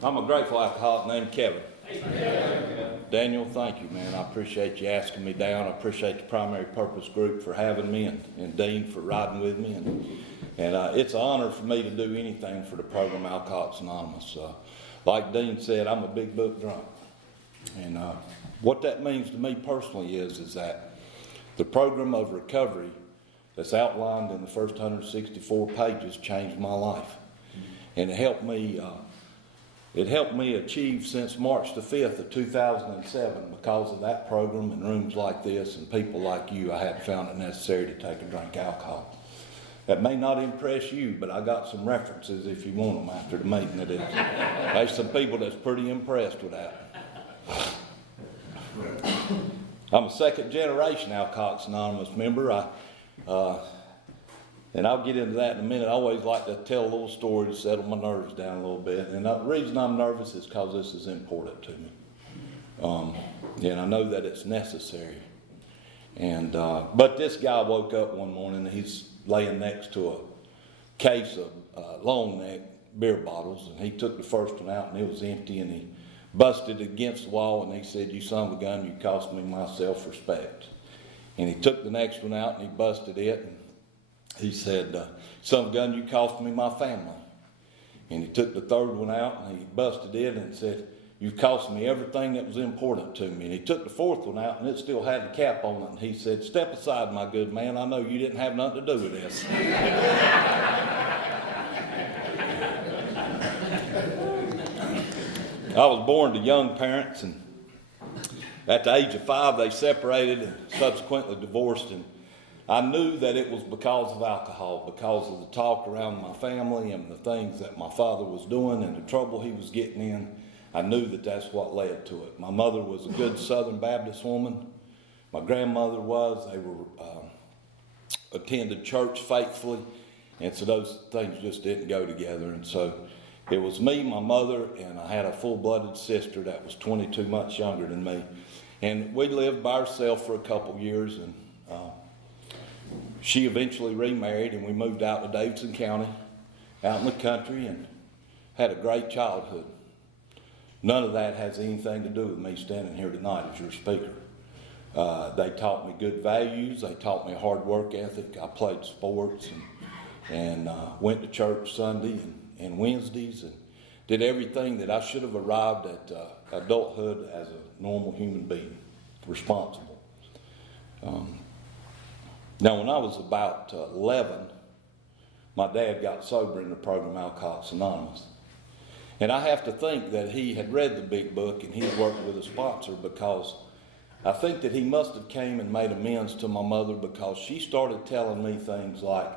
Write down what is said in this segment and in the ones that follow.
I'm a grateful alcoholic named Kevin. Daniel, thank you, man. I appreciate you asking me down. I appreciate the Primary Purpose Group for having me, and Dean for riding with me. And it's an honor for me to do anything for the program Alcoholics Anonymous. Like Dean said, I'm a big book drunk. And what that means to me personally is that the program of recovery that's outlined in the first 164 pages changed my life. And it helped me achieve since March the 5th of 2007, because of that program and rooms like this and people like you, I hadn't found it necessary to take a drink of alcohol. That may not impress you, but I got some references if you want them after the meeting. There's some people that's pretty impressed with that. I'm a second generation Alcoholics Anonymous member. And I'll get into that in a minute. I always like to tell a little story to settle my nerves down a little bit. And the reason I'm nervous is because this is important to me. And I know that it's necessary. And but this guy woke up one morning and he's laying next to a case of long neck beer bottles. And he took the first one out and it was empty, and he busted against the wall and he said, "You son of a gun, you cost me my self-respect." And he took the next one out and he busted it. And he said, "Son of a gun, you cost me my family." And he took the third one out and he busted it and said, "You've cost me everything that was important to me." And he took the fourth one out and it still had the cap on it. And he said, "Step aside, my good man. I know you didn't have nothing to do with this." I was born to young parents, and at the age of 5 they separated and subsequently divorced. And I knew that it was because of alcohol, because of the talk around my family and the things that my father was doing and the trouble he was getting in. I knew that that's what led to it. My mother was a good Southern Baptist woman. My grandmother was. They were attended church faithfully. And so those things just didn't go together. And so it was me, my mother, and I had a full-blooded sister that was 22 months younger than me. And we lived by ourselves for a couple years, and she eventually remarried, and we moved out to Davidson County, out in the country, and had a great childhood. None of that has anything to do with me standing here tonight as your speaker. They taught me good values. They taught me a hard work ethic. I played sports and went to church Sunday and Wednesdays, and did everything that I should have arrived at adulthood as a normal human being, responsible. Now, when I was about 11, my dad got sober in the program Alcoholics Anonymous. And I have to think that he had read the big book and he had worked with a sponsor, because I think that he must have came and made amends to my mother, because she started telling me things like,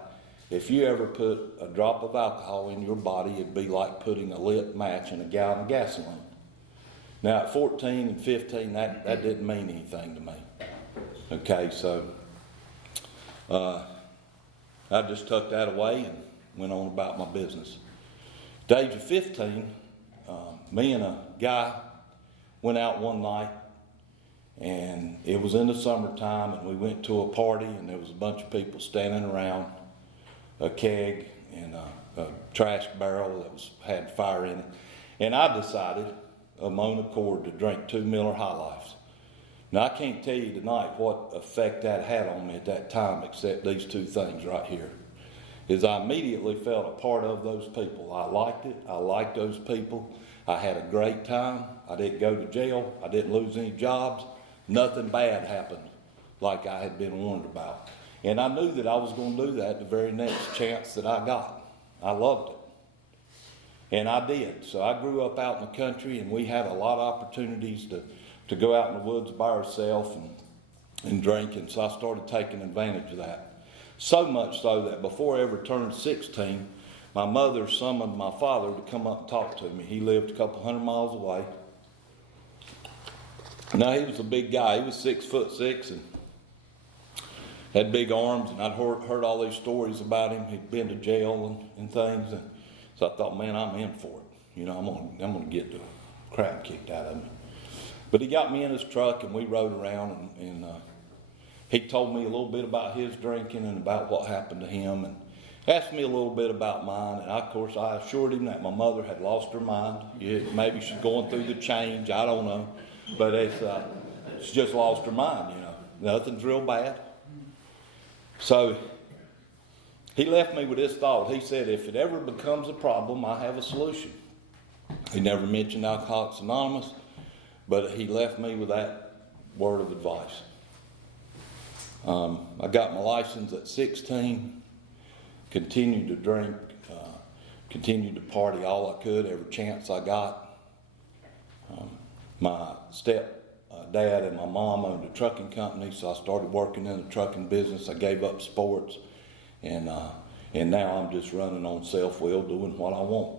if you ever put a drop of alcohol in your body, it'd be like putting a lit match in a gallon of gasoline. Now, at 14 and 15, that didn't mean anything to me. Okay, so I just tucked that away and went on about my business. At the age of 15, me and a guy went out one night, and it was in the summertime, and we went to a party, and there was a bunch of people standing around a keg and a trash barrel that had fire in it. And I decided, of my own accord, to drink 2 Miller High Lifes. Now, I can't tell you tonight what effect that had on me at that time, except these two things right here. Is I immediately felt a part of those people. I liked it. I liked those people. I had a great time. I didn't go to jail. I didn't lose any jobs. Nothing bad happened like I had been warned about. And I knew that I was going to do that the very next chance that I got. I loved it. And I did. So I grew up out in the country, and we had a lot of opportunities to go out in the woods by ourselves and drink. And so I started taking advantage of that. So much so that before I ever turned 16, my mother summoned my father to come up and talk to me. He lived a couple 100 miles away. Now, he was a big guy. He was 6'6" and had big arms, and I'd heard all these stories about him. He'd been to jail and things, and so I thought, man, I'm in for it. You know, I'm gonna get the crap kicked out of me. But he got me in his truck, and we rode around, and he told me a little bit about his drinking and about what happened to him, Asked me a little bit about mine, and of course I assured him that my mother had lost her mind. Maybe she's going through the change, I don't know. But she's just lost her mind, you know. Nothing's real bad. So he left me with this thought. He said, if it ever becomes a problem, I have a solution. He never mentioned Alcoholics Anonymous, but he left me with that word of advice. I got my license at 16. Continued to drink, continued to party all I could, every chance I got. My dad and my mom owned a trucking company, so I started working in the trucking business. I gave up sports, and now I'm just running on self-will, doing what I want.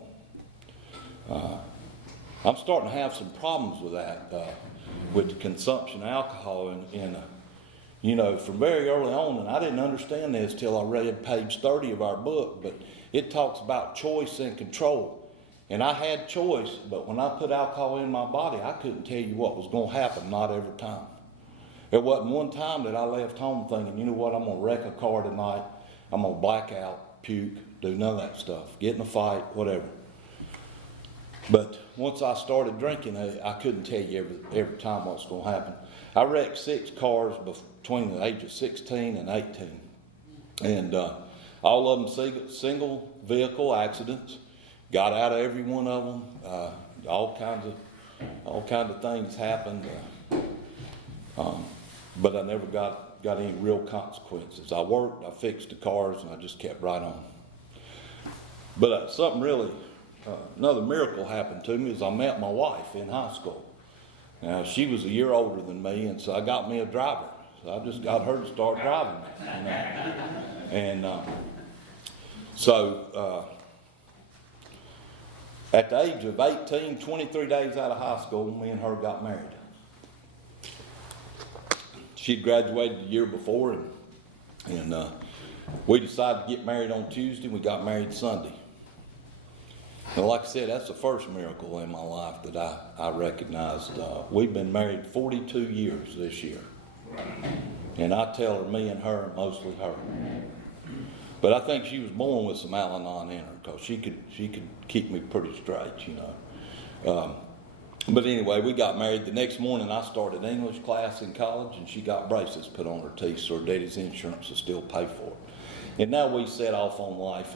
I'm starting to have some problems with that, with the consumption of alcohol, and you know, from very early on, and I didn't understand this till I read page 30 of our book, but it talks about choice and control. And I had choice, but when I put alcohol in my body, I couldn't tell you what was going to happen, not every time. There wasn't one time that I left home thinking, you know what, I'm going to wreck a car tonight, I'm going to black out, puke, do none of that stuff, get in a fight, whatever. But once I started drinking, I couldn't tell you every time what's going to happen. I wrecked 6 cars between the age of 16 and 18. And all of them single vehicle accidents. Got out of every one of them. All kinds of things happened. But I never got any real consequences. I worked, I fixed the cars, and I just kept right on. But something really, another miracle happened to me is I met my wife in high school. Now, she was a year older than me, and so I got me a driver. So I just got her to start driving me. You know? And so at the age of 18, 23 days out of high school, me and her got married. She'd graduated the year before, and we decided to get married on Tuesday. We got married Sunday. And like I said, that's the first miracle in my life that I recognized. We've been married 42 years this year. And I tell her, me and her, mostly her. But I think she was born with some Al-Anon in her, because she could keep me pretty straight, you know. But anyway, we got married. The next morning I started English class in college, and she got braces put on her teeth so her daddy's insurance will still pay for it. And now we set off on life,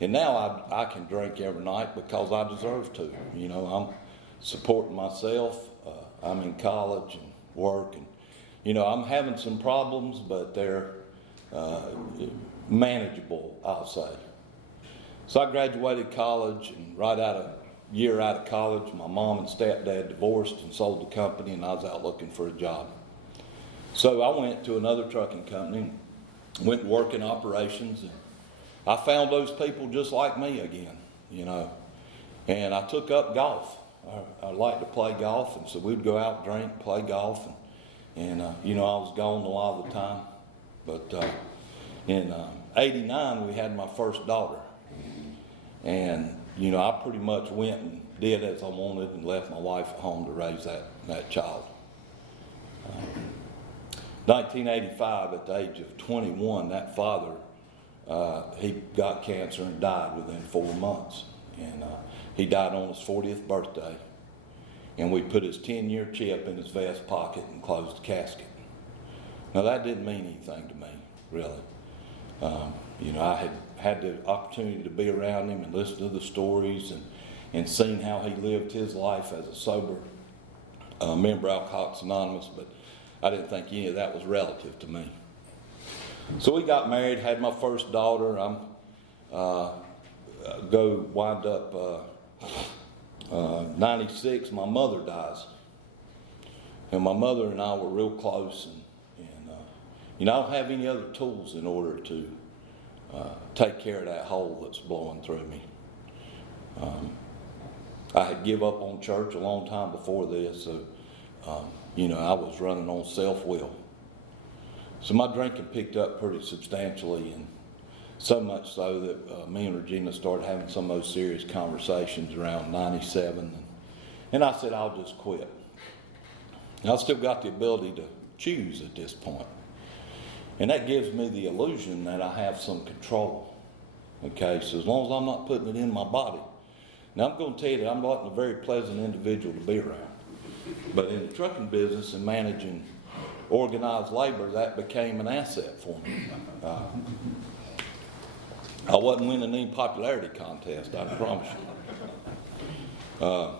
and now I can drink every night because I deserve to. You know, I'm supporting myself. I'm in college and work, and you know, I'm having some problems, but they're manageable, I'll say. So I graduated college, and year out of college, my mom and stepdad divorced and sold the company, and I was out looking for a job. So I went to another trucking company, went to work in operations, and I found those people just like me again, you know. And I took up golf. I like to play golf, and so we'd go out, drink, play golf, and you know, I was gone a lot of the time. But in '89, we had my first daughter, and you know, I pretty much went and did as I wanted and left my wife at home to raise that child. 1985, at the age of 21, that father, he got cancer and died within 4 months. And he died on his 40th birthday. And we put his 10-year chip in his vest pocket and closed the casket. Now, that didn't mean anything to me, really. You know, I had the opportunity to be around him and listen to the stories and seen how he lived his life as a sober member of Alcoholics Anonymous, but I didn't think any of that was relative to me. So we got married, had my first daughter. I'm wind up 96, my mother dies. And my mother and I were real close, and you know, I don't have any other tools in order to take care of that hole that's blowing through me. I had give up on church a long time before this, so you know, I was running on self-will. So my drinking picked up pretty substantially, and so much so that me and Regina started having some of those serious conversations around 97. And I said, I'll just quit. And I've still got the ability to choose at this point. And that gives me the illusion that I have some control. Okay, so as long as I'm not putting it in my body. Now I'm going to tell you that I'm not a very pleasant individual to be around. But in the trucking business and managing organized labor, that became an asset for me. I wasn't winning any popularity contest, I promise you.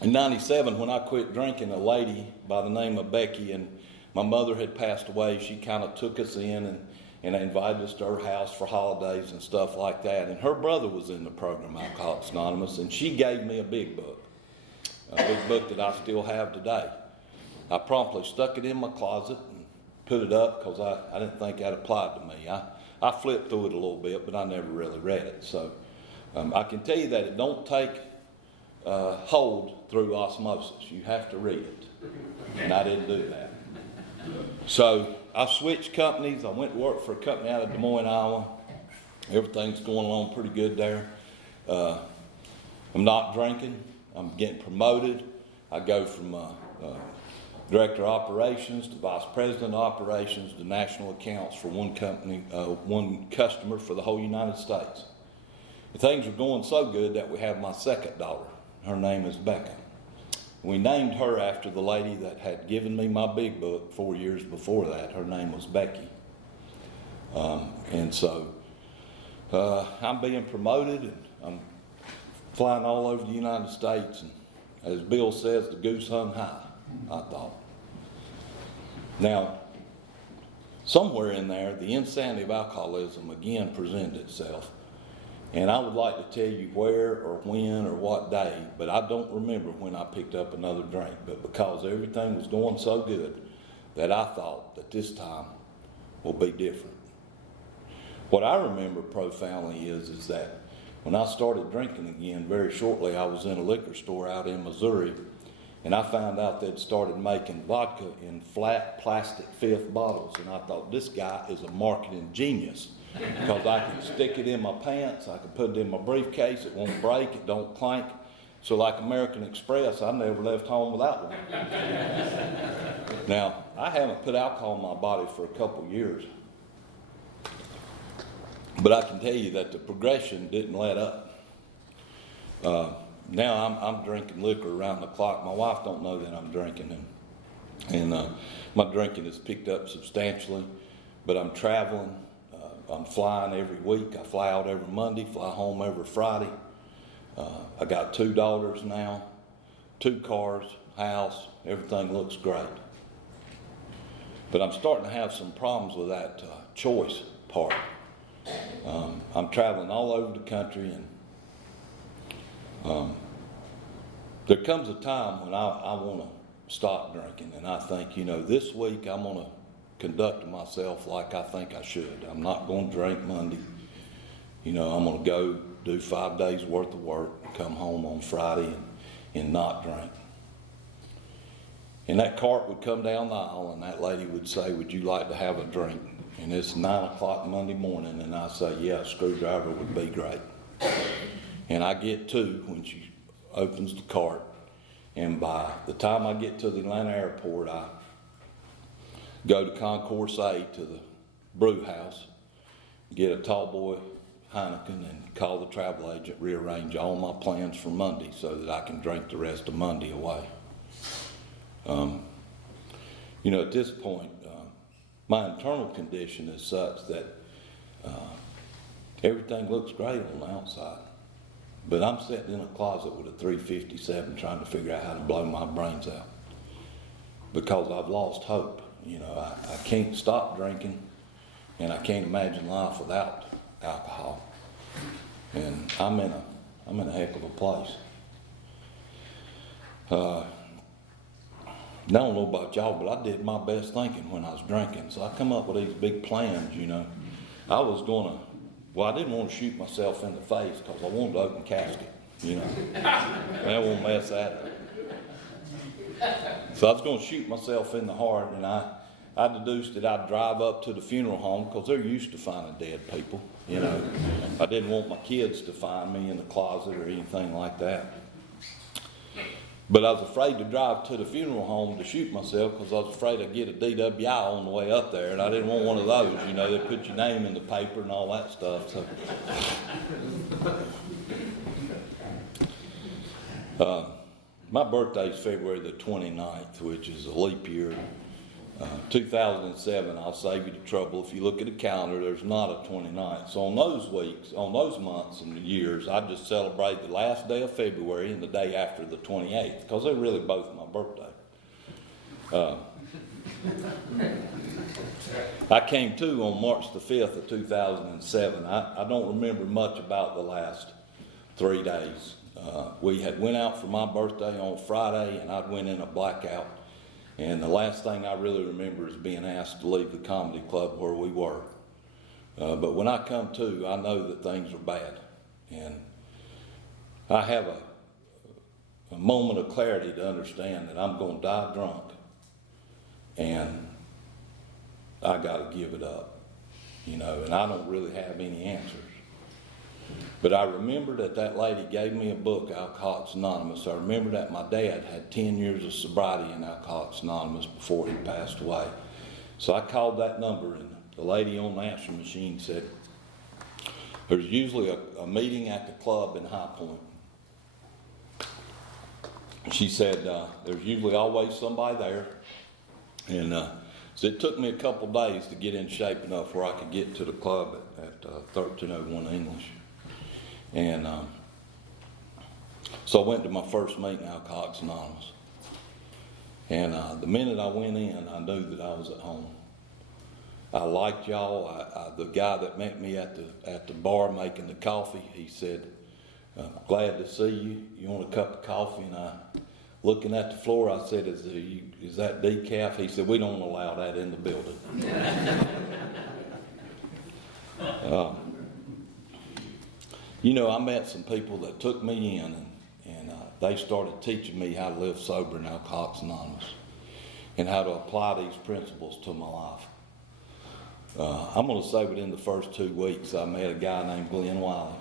In 97, when I quit drinking, a lady by the name of Becky, and my mother had passed away, she kind of took us in and invited us to her house for holidays and stuff like that. And her brother was in the program, Alcoholics Anonymous, and she gave me a big book that I still have today. I promptly stuck it in my closet and put it up because I didn't think that applied to me. I flipped through it a little bit, but I never really read it. So I can tell you that it don't take hold through osmosis. You have to read it. And I didn't do that. So I switched companies. I went to work for a company out of Des Moines, Iowa. Everything's going along pretty good there. I'm not drinking. I'm getting promoted. I go from director of operations to vice president of operations to national accounts for one company, one customer for the whole United States. And things are going so good that we have my second daughter. Her name is Becca. We named her after the lady that had given me my big book 4 years before that. Her name was Becky. And so I'm being promoted, and I'm flying all over the United States. And as Bill says, the goose hung high, I thought. Now, somewhere in there, the insanity of alcoholism again presented itself. And I would like to tell you where or when or what day, but I don't remember when I picked up another drink. But because everything was going so good that I thought that this time will be different. What I remember profoundly is that when I started drinking again, very shortly I was in a liquor store out in Missouri, and I found out they'd started making vodka in flat plastic fifth bottles. And I thought, this guy is a marketing genius. Because I can stick it in my pants, I can put it in my briefcase, it won't break, it don't clank. So like American Express, I never left home without one. Now, I haven't put alcohol in my body for a couple years. But I can tell you that the progression didn't let up. Now I'm drinking liquor around the clock. My wife don't know that I'm drinking, and my drinking has picked up substantially. But I'm traveling. I'm flying every week. I fly out every Monday, fly home every Friday. I got 2 daughters now, 2 cars, house. Everything looks great. But I'm starting to have some problems with that choice part. I'm traveling all over the country, and there comes a time when I want to stop drinking, and I think, this week I'm going to conduct myself like I think I should. I'm not going to drink Monday. I'm going to go do 5 days worth of work, come home on Friday and not drink. And that cart would come down the aisle, and that lady would say, would you like to have a drink? And it's 9 o'clock Monday morning, and I say, yeah, a screwdriver would be great. And I get 2 when she opens the cart. And by the time I get to the Atlanta airport, I go to Concourse A to the brew house, get a tall boy Heineken, and call the travel agent, rearrange all my plans for Monday so that I can drink the rest of Monday away. At this point, my internal condition is such that everything looks great on the outside. But I'm sitting in a closet with a 357 trying to figure out how to blow my brains out because I've lost hope. I can't stop drinking, and I can't imagine life without alcohol. And I'm in a heck of a place. I don't know about y'all, but I did my best thinking when I was drinking. So I come up with these big plans, I was I didn't want to shoot myself in the face because I wanted to open casket, I won't mess that up. So I was going to shoot myself in the heart, and I deduced that I'd drive up to the funeral home because they're used to finding dead people, I didn't want my kids to find me in the closet or anything like that. But I was afraid to drive to the funeral home to shoot myself because I was afraid I'd get a DWI on the way up there, and I didn't want one of those. You know, they put your name in the paper and all that stuff. So, my birthday's February the 29th, which is a leap year. 2007, I'll save you the trouble. If you look at the calendar, there's not a 29th. So on those weeks, on those months and years, I just celebrate the last day of February and the day after the 28th, because they're really both my birthday. I came to on March the 5th of 2007. I don't remember much about the last 3 days. We had went out for my birthday on Friday, and I'd went in a blackout. And the last thing I really remember is being asked to leave the comedy club where we were. But when I come to, I know that things are bad. And I have a moment of clarity to understand that I'm going to die drunk. And I got to give it up. You know, and I don't really have any answers. But I remember that lady gave me a book, Alcoholics Anonymous. I remember that my dad had 10 years of sobriety in Alcoholics Anonymous before he passed away. So I called that number, and the lady on the answer machine said, there's usually a meeting at the club in High Point. She said, there's usually always somebody there. And so it took me a couple days to get in shape enough where I could get to the club at 1301 English. And so I went to my first meeting, Alcoholics Anonymous. And the minute I went in, I knew that I was at home. I liked y'all. The guy that met me at the bar making the coffee, he said, glad to see you. You want a cup of coffee? And looking at the floor, I said, is that decaf? He said, we don't allow that in the building. You know, I met some people that took me in, and they started teaching me how to live sober in Alcoholics Anonymous and how to apply these principles to my life. I'm going to say within the first 2 weeks, I met a guy named Glenn Wiley.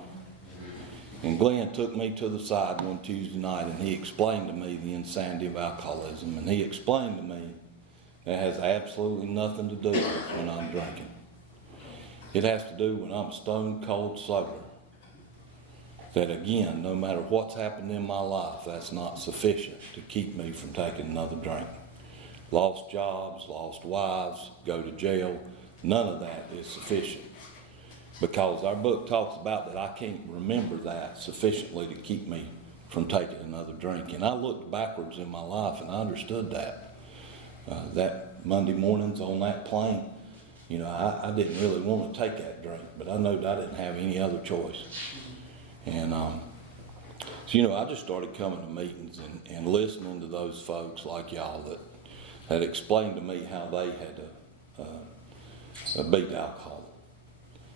And Glenn took me to the side one Tuesday night, and he explained to me the insanity of alcoholism. And he explained to me that it has absolutely nothing to do with when I'm drinking. It has to do when I'm stone cold sober. That again, no matter what's happened in my life, that's not sufficient to keep me from taking another drink. Lost jobs, lost wives, go to jail, none of that is sufficient. Because our book talks about that I can't remember that sufficiently to keep me from taking another drink. And I looked backwards in my life and I understood that. That Monday mornings on that plane, you know, I didn't really want to take that drink, but I knew that I didn't have any other choice. And so, you know, I just started coming to meetings and listening to those folks like y'all that had explained to me how they had to beat alcohol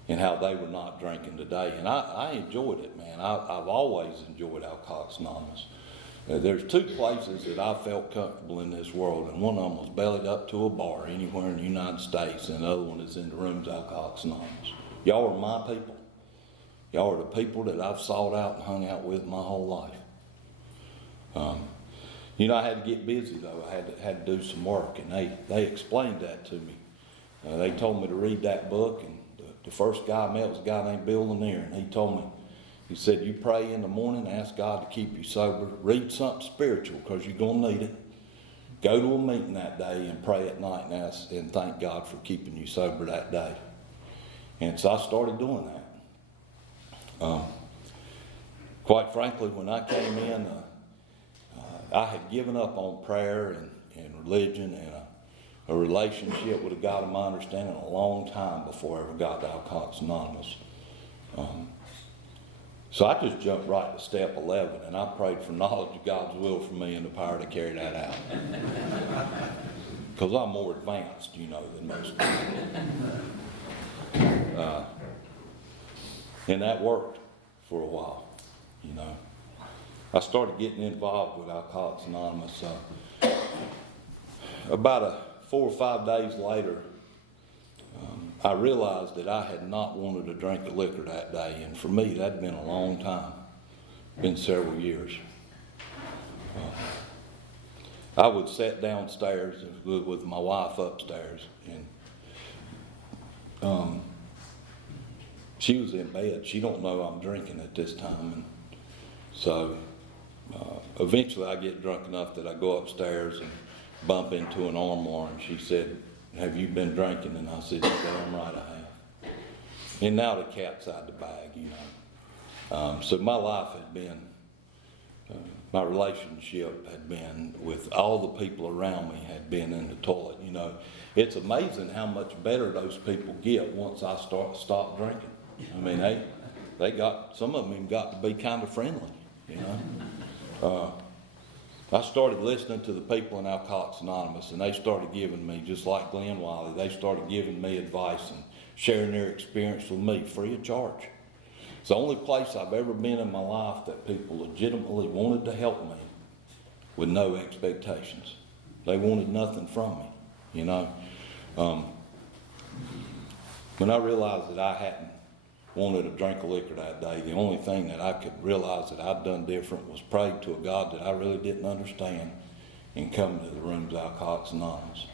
and how they were not drinking today. And I enjoyed it, man. I've always enjoyed Alcoholics Anonymous. There's 2 places that I felt comfortable in this world, and one of them was bellied up to a bar anywhere in the United States, and the other one is in the rooms Alcoholics Anonymous. Y'all are my people. Y'all are the people that I've sought out and hung out with my whole life. You know, I had to get busy, though. I had to do some work, and they explained that to me. They told me to read that book, and the first guy I met was a guy named Bill Lanier, and he told me, he said, you pray in the morning, ask God to keep you sober, read something spiritual because you're going to need it. Go to a meeting that day and pray at night and thank God for keeping you sober that day. And so I started doing that. Quite frankly, when I came in, I had given up on prayer and religion and a relationship with a God of my understanding a long time before I ever got to Alcoholics Anonymous. So I just jumped right to step 11, and I prayed for knowledge of God's will for me and the power to carry that out. Because I'm more advanced, you know, than most people. And that worked for a while, you know. I started getting involved with Alcoholics Anonymous. About 4 or 5 days later, I realized that I had not wanted to drink the liquor that day. And for me, that had been a long time. Been several years. I would sit downstairs with my wife upstairs, and she was in bed. She don't know I'm drinking at this time, and so eventually I get drunk enough that I go upstairs and bump into an armoire, and she said, "Have you been drinking?" And I said, "You're damn right I have." And now the cat's out the bag, you know. So my life had been, my relationship had been with all the people around me had been in the toilet, you know. It's amazing how much better those people get once I stop drinking. I mean, they got, some of them even got to be kind of friendly, you know. I started listening to the people in Alcoholics Anonymous, and they started giving me, just like Glenn Wiley, they started giving me advice and sharing their experience with me free of charge. It's the only place I've ever been in my life that people legitimately wanted to help me with no expectations. They wanted nothing from me, you know. When I realized that I hadn't wanted a drink of liquor that day, the only thing that I could realize that I'd done different was pray to a God that I really didn't understand and come to the rooms of Alcoholics Anonymous.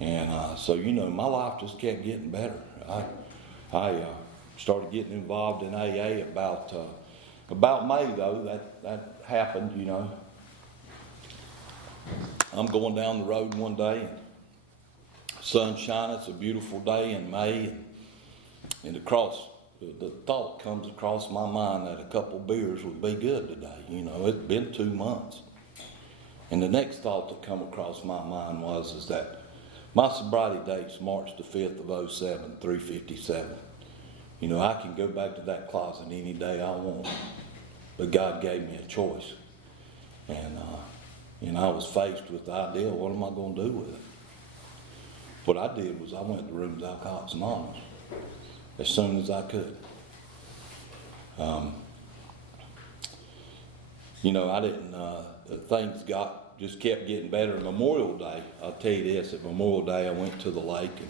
And so, you know, my life just kept getting better. I started getting involved in AA about May, though. That happened, you know. I'm going down the road one day, and sun's shining. It's a beautiful day in May, and the thought comes across my mind that a couple beers would be good today. You know, it's been 2 months. And the next thought that come across my mind is that my sobriety date's March the 5th of 07, 357. You know, I can go back to that closet any day I want. But God gave me a choice. And, I was faced with the idea, what am I going to do with it? What I did was I went to the rooms of Alcoholics Anonymous as soon as I could. You know, I didn't, things just kept getting better. Memorial Day, I'll tell you this, at Memorial Day I went to the lake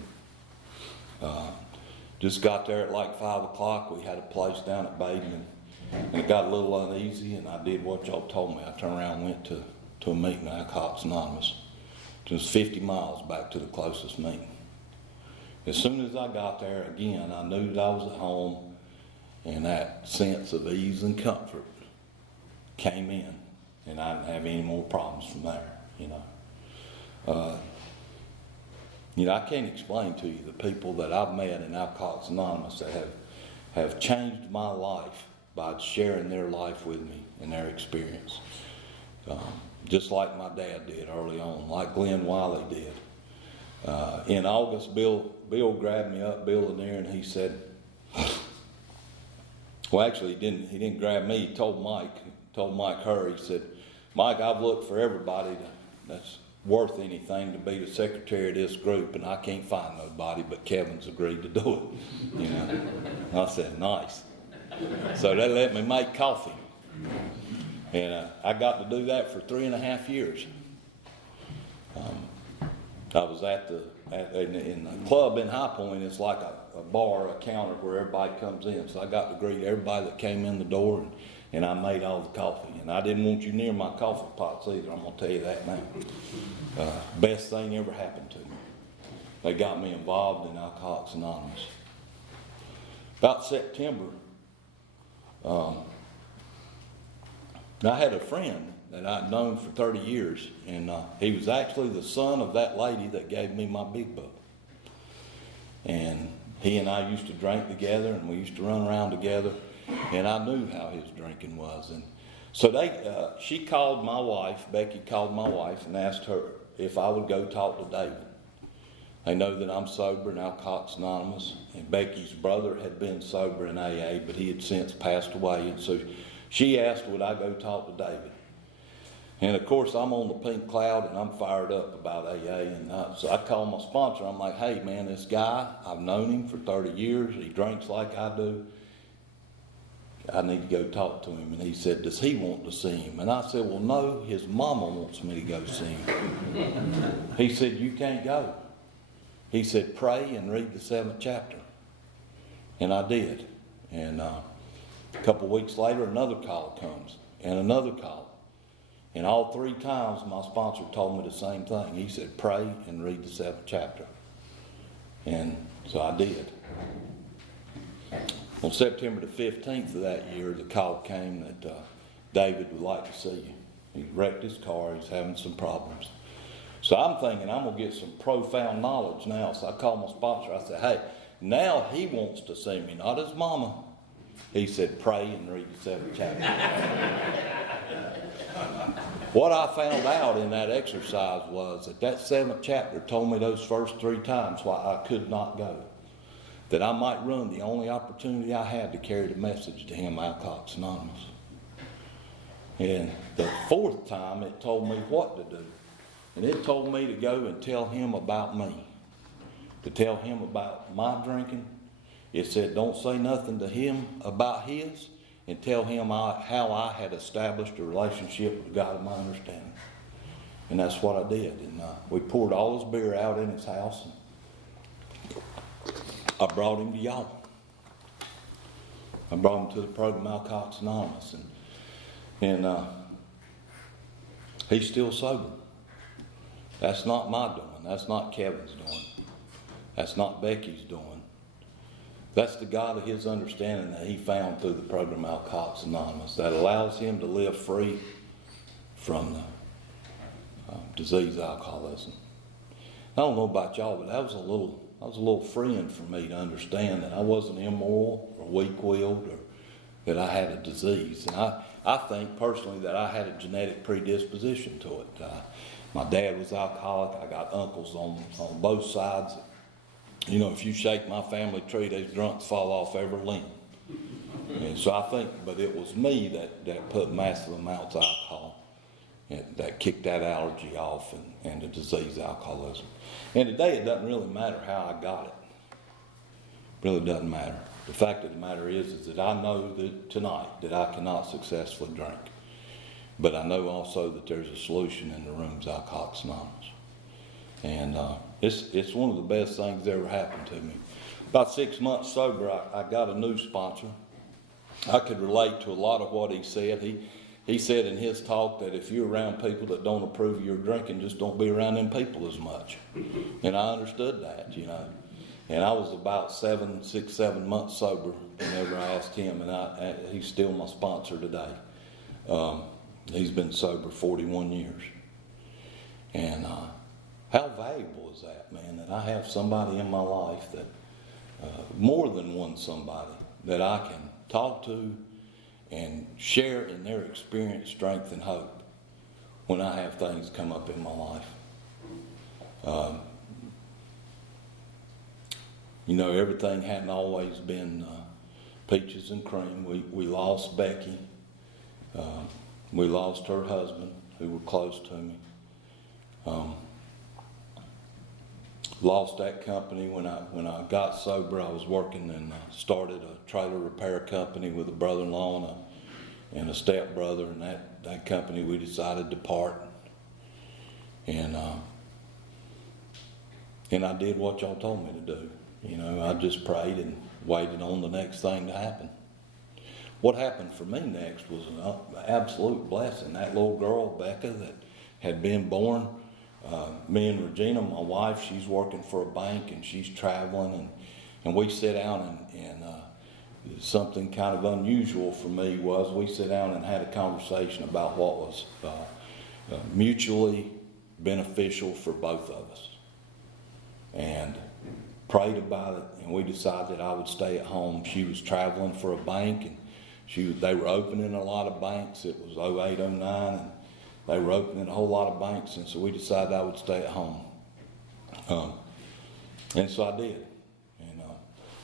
and just got there at like 5 o'clock. We had a place down at Baden, and it got a little uneasy, and I did what y'all told me. I turned around and went to a meeting at Alcoholics Anonymous. It was 50 miles back to the closest meeting. As soon as I got there, again, I knew that I was at home, and that sense of ease and comfort came in, and I didn't have any more problems from there, you know. I can't explain to you the people that I've met in Alcoholics Anonymous that have changed my life by sharing their life with me and their experience. Just like my dad did early on, like Glenn Wiley did. In August, Bill grabbed me up, Bill Lanier, and he said, well, actually, he didn't grab me. He told Mike Hurry, he said, "Mike, I've looked for everybody that's worth anything to be the secretary of this group, and I can't find nobody, but Kevin's agreed to do it." You know, I said, "Nice." So they let me make coffee, and I got to do that for 3.5 years. I was in the club in High Point. It's like a bar, a counter where everybody comes in. So I got to greet everybody that came in the door, and I made all the coffee. And I didn't want you near my coffee pots either. I'm gonna tell you that now. Best thing ever happened to me. They got me involved in Alcoholics Anonymous. About September, I had a friend that I'd known for 30 years, and he was actually the son of that lady that gave me my big book. And he and I used to drink together, and we used to run around together, and I knew how his drinking was. And so she called my wife, Becky called my wife, and asked her if I would go talk to David. They know that I'm sober in Alcoholics Anonymous, and Becky's brother had been sober in AA, but he had since passed away. And so she asked, would I go talk to David? And of course, I'm on the pink cloud, and I'm fired up about AA. And so I called my sponsor. I'm like, "Hey, man, this guy, I've known him for 30 years. He drinks like I do. I need to go talk to him." And he said, "Does he want to see him?" And I said, "Well, no, his mama wants me to go see him." He said, "You can't go." He said, "Pray and read the 7th chapter." And I did. And a couple of weeks later, another call comes, and another call. And all 3 times my sponsor told me the same thing. He said, pray and read the 7th chapter. And so I did. On September the 15th of that year, the call came that David would like to see you. He wrecked his car. He's having some problems. So I'm thinking I'm going to get some profound knowledge now. So I called my sponsor. I said, hey, now he wants to see me, not his mama. He said, pray and read the 7th chapter. What I found out in that exercise was that 7th chapter told me those first 3 times why I could not go. That I might run the only opportunity I had to carry the message to him, Alcoholics Anonymous. And the 4th time it told me what to do. And it told me to go and tell him about me. To tell him about my drinking. It said don't say nothing to him about his. And tell him how I had established a relationship with God of my understanding. And that's what I did. And we poured all his beer out in his house. And I brought him to y'all. I brought him to the program Alcoholics Anonymous. And he's still sober. That's not my doing. That's not Kevin's doing. That's not Becky's doing. That's the God of his understanding that he found through the program Alcoholics Anonymous that allows him to live free from the disease alcoholism. I don't know about y'all, but that was a little freeing for me to understand that I wasn't immoral or weak-willed or that I had a disease. And I think personally that I had a genetic predisposition to it. My dad was alcoholic. I got uncles on both sides. You know, if you shake my family tree, those drunks fall off every limb. And so I think, but it was me that put massive amounts of alcohol that kicked that allergy off and the disease alcoholism. And today it doesn't really matter how I got it. It really doesn't matter. The fact of the matter is that I know that tonight that I cannot successfully drink. But I know also that there's a solution in the room's Alcoholics Anonymous. And it's one of the best things that ever happened to me. About 6 months sober, I got a new sponsor. I could relate to a lot of what he said. He said in his talk that if you're around people that don't approve of your drinking, just don't be around them people as much. And I understood that, you know. And I was about 6, 7 months sober whenever I asked him, and he's still my sponsor today. He's been sober 41 years. And how valuable is that, man, that I have somebody in my life that, more than one somebody, that I can talk to and share in their experience, strength, and hope when I have things come up in my life. You know, everything hadn't always been peaches and cream. We lost Becky. We lost her husband, who were close to me. Lost that company when I got sober. I was working and started a trailer repair company with a brother-in-law and a stepbrother, and that company we decided to part. And I did what y'all told me to do. You know, I just prayed and waited on the next thing to happen. What happened for me next was an absolute blessing. That little girl, Becca, that had been born, me and Regina, my wife, she's working for a bank and she's traveling, and we sit down and something kind of unusual for me was we sit down and had a conversation about what was mutually beneficial for both of us, and prayed about it, and we decided I would stay at home. She was traveling for a bank, and they were opening a lot of banks. It was 08, 09, and they were opening a whole lot of banks, and so we decided I would stay at home. And so I did. And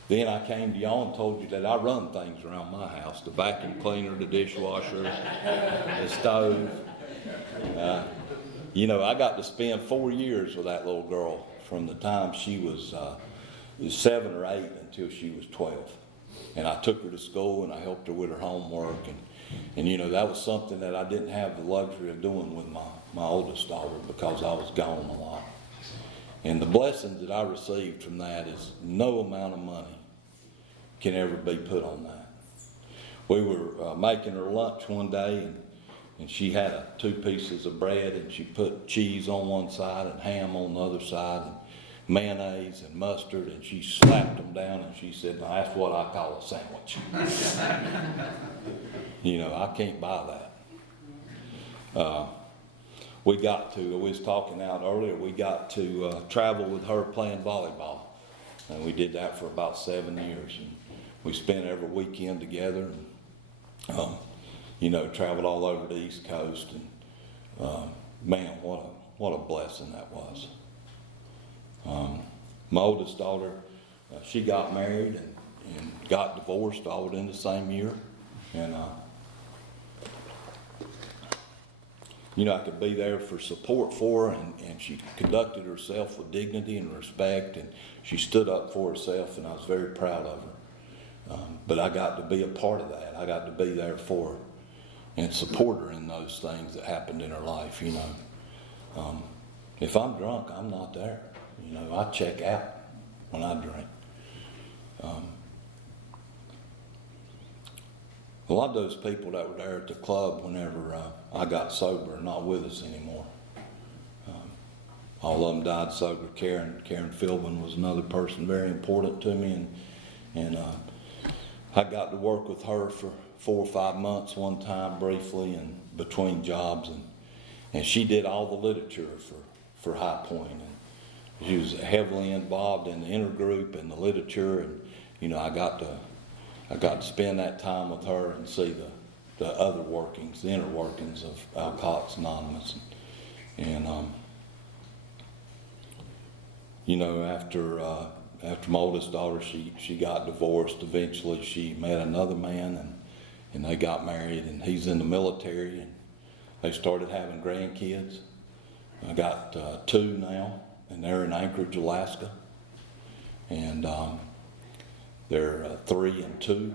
then I came to y'all and told you that I run things around my house: the vacuum cleaner, the dishwasher, the stove. You know, I got to spend 4 years with that little girl from the time she was 7 or 8 until she was 12. And I took her to school and I helped her with her homework. And you know, that was something that I didn't have the luxury of doing with my oldest daughter because I was gone a lot. And the blessings that I received from that is no amount of money can ever be put on that. We were making her lunch one day, and she had 2 pieces of bread, and she put cheese on one side and ham on the other side, and mayonnaise and mustard, and she slapped them down, and she said, "Now that's what I call a sandwich." You know, I can't buy that. We was talking out earlier, we got to travel with her playing volleyball. And we did that for about 7 years. And we spent every weekend together, and, you know, traveled all over the East Coast. And man, what a blessing that was. My oldest daughter, she got married and got divorced all within the same year. And you know, I could be there for support for her, and she conducted herself with dignity and respect, and she stood up for herself, and I was very proud of her. But I got to be a part of that. I got to be there for her and support her in those things that happened in her life, you know. If I'm drunk, I'm not there. You know, I check out when I drink. A lot of those people that were there at the club whenever I got sober are not with us anymore. All of them died sober. Karen Philbin was another person very important to me, and I got to work with her for 4 or 5 months one time briefly and between jobs, and she did all the literature for High Point, and she was heavily involved in the intergroup and the literature, and you know, I got to spend that time with her and see the other workings, the inner workings of Alcoholics Anonymous. And you know, after my oldest daughter, she got divorced. Eventually, she met another man, and they got married. And he's in the military, and they started having grandkids. I got 2 now, and they're in Anchorage, Alaska. And they're 3 and 2,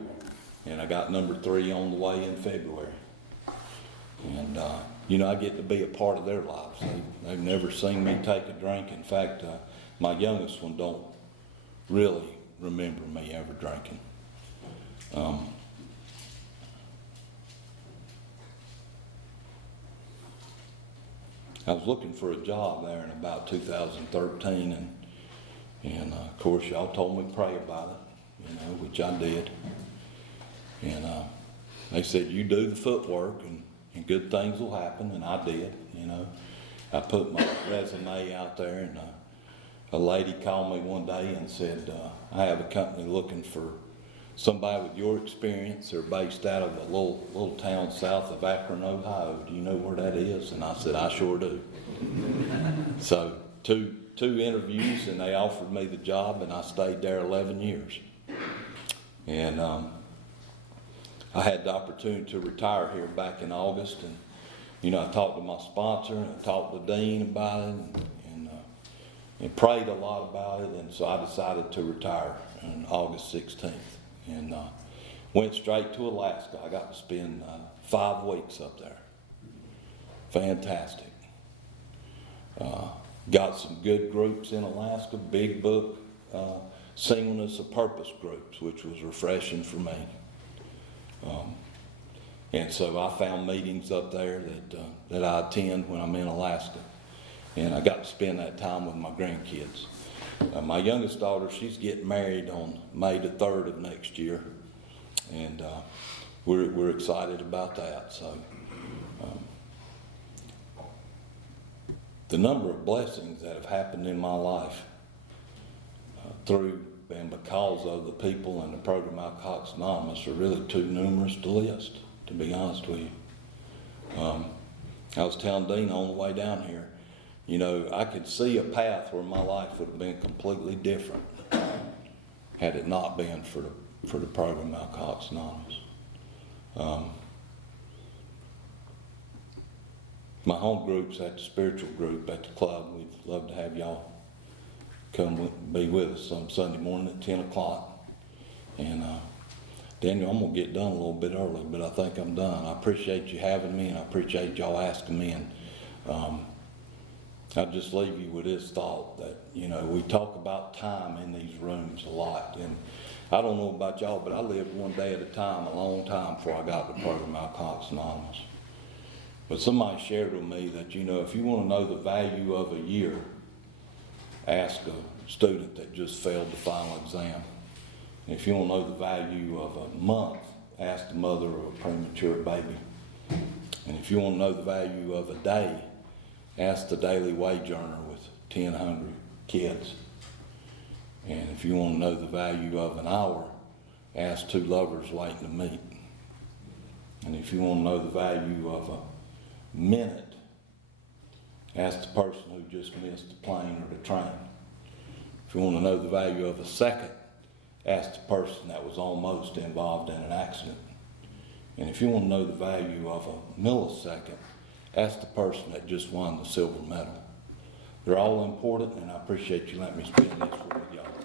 and I got number 3 on the way in February. And you know, I get to be a part of their lives. They've never seen me take a drink. In fact, my youngest one don't really remember me ever drinking. I was looking for a job there in about 2013, and of course, y'all told me to pray about it, you know, which I did. And they said, you do the footwork and good things will happen, and I did, you know. I put my resume out there, and a lady called me one day and said, I have a company looking for somebody with your experience. They're based out of a little town south of Akron, Ohio. Do you know where that is? And I said, I sure do. So two interviews, and they offered me the job, and I stayed there 11 years. And I had the opportunity to retire here back in August, and you know, I talked to my sponsor, and I talked to Dean about it, and prayed a lot about it, and so I decided to retire on August 16th, and went straight to Alaska. I got to spend 5 weeks up there. Fantastic. Got some good groups in Alaska, Big Book, Singleness of Purpose groups, which was refreshing for me. And so I found meetings up there that I attend when I'm in Alaska. And I got to spend that time with my grandkids. My youngest daughter, she's getting married on May the 3rd of next year. And we're excited about that. So the number of blessings that have happened in my life through and because of the people in the program Alcoholics Anonymous are really too numerous to list, to be honest with you. I was telling Dean on the way down here, you know, I could see a path where my life would have been completely different had it not been for the program Alcoholics Anonymous. My home group's at the spiritual group at the club. We'd love to have y'all come be with us on Sunday morning at 10 o'clock. And Daniel, I'm going to get done a little bit early, but I think I'm done. I appreciate you having me, and I appreciate y'all asking me. And I'll just leave you with this thought that, you know, we talk about time in these rooms a lot. And I don't know about y'all, but I lived one day at a time, a long time before I got to the program Alcoholics Anonymous. But somebody shared with me that, you know, if you want to know the value of a year, ask a student that just failed the final exam. And if you want to know the value of a month, ask the mother of a premature baby. And if you want to know the value of a day, ask the daily wage earner with 10 hungry kids. And if you want to know the value of an hour, ask two lovers waiting to meet. And if you want to know the value of a minute, ask the person who just missed the plane or the train. If you want to know the value of a second, ask the person that was almost involved in an accident. And if you want to know the value of a millisecond, ask the person that just won the silver medal. They're all important, and I appreciate you letting me spend this with y'all.